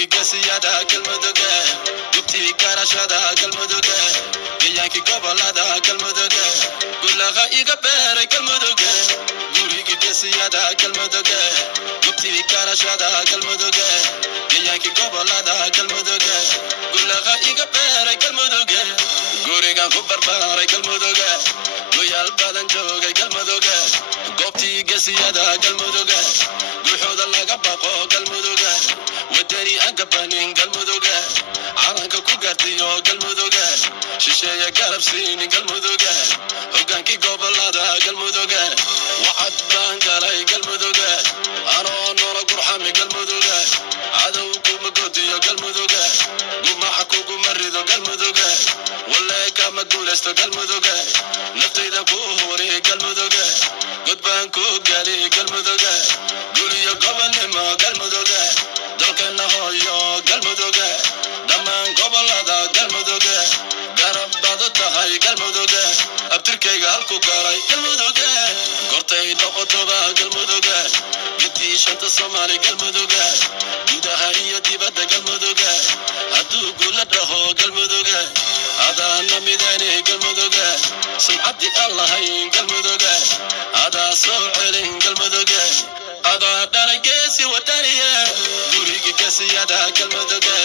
gurigi gasiyada galmuduga gubti karashada galmuduga yaanki gobolada galmuduga gulaha iga beeray galmuduga gurigi gasiyada galmuduga gubti karashada galmuduga yaanki gobolada galmuduga gulaha iga beeray galmuduga guriga ku barbaaray galmuduga goyal badan joogay galmuduga gubti gasiyada galmuduga guxooda laga baqo galmuduga wadani agabanin galmuduga calanka ku gaartiyo galmuduga shisheeye garab siin galmuduga hogaanki gobolada galmuduga waxad baan galay galmuduga anoo nolol qurxami galmuduga cadow kuma godiyo galmuduga gumaxa kugu marido galmuduga wallahi kama guulaysto galmuduga naftayda ku hore galmuduga godbaan ku gali galmuduga guliyo gobolnimo galmuduga dalkana hooyo galmuduga dhammaan gobolada galmuduga garab baad tahay galmuduga abtirkayga halku galay galmuduga gortay noqotoba galmuduga gidii shanta Soomaali galmuduga gudaha iyo dibadda galmuduga hadduu gula dhaho galmuduga adana midani galmuduga sumcadi allahay galmuduga ada soo celin galmuduga ada dhalageysi wadaniya gurigi gasiyada galmuduga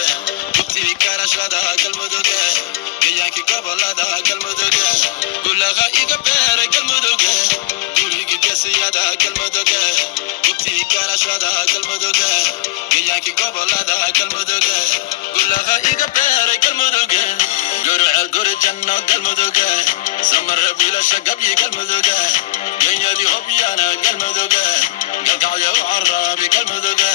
gubti karashada galmuduga yaanki gobolada galmuduga gulaha iga beeray galmuduga gurigi gasiyada galmuduga gubti karashada galmuduga yaanki gobolada galmuduga gulaha iga beeray galmuduga gurcal gurjanno galmuduga samar bilasha gabi galmuduga genyadi hobyana galmuduga galgacyo arabi galmuduga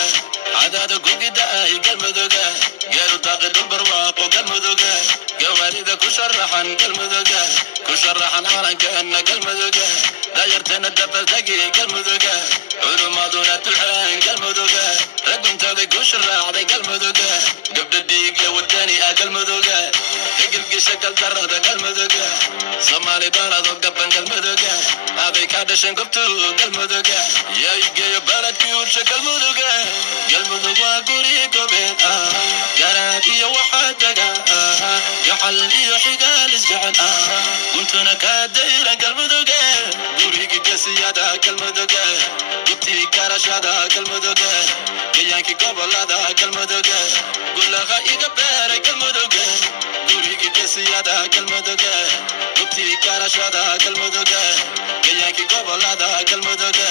عدد قيدة قلمدوجا قالوا تاقد البرواق قلمدوجا قواليدا كشرحن قلمدوجا كشرحن على كأن قلمدوجا دايرتنا الدبل تاقي قلمدوجا علوم دونة الحين قلمدوجا رقم تاقي كشرح على قلمدوجا قبل الديق لو الثاني قلمدوجا هقل قشك الدرد قلمدوجا صمالي بلد وقبن قلمدوجا هذي كادشن قبتو قلمدوجا يا يجي بلد كيوش قلمدوجا قلمدوجا قري قبين قراتي وحدقا يحل يحقال اسجعن كنتنا كاديرا قلمدوجا قريقي قسيادا قلمدوجا قبتي كارشادا قلمدوجا يانكي قبلادا قلمدوجا قلها إيقباري قلمدوجا قريقي قسيادا قلمدوجا قبتي كارشادا قلمدوجا يانكي قبلادا قلمدوجا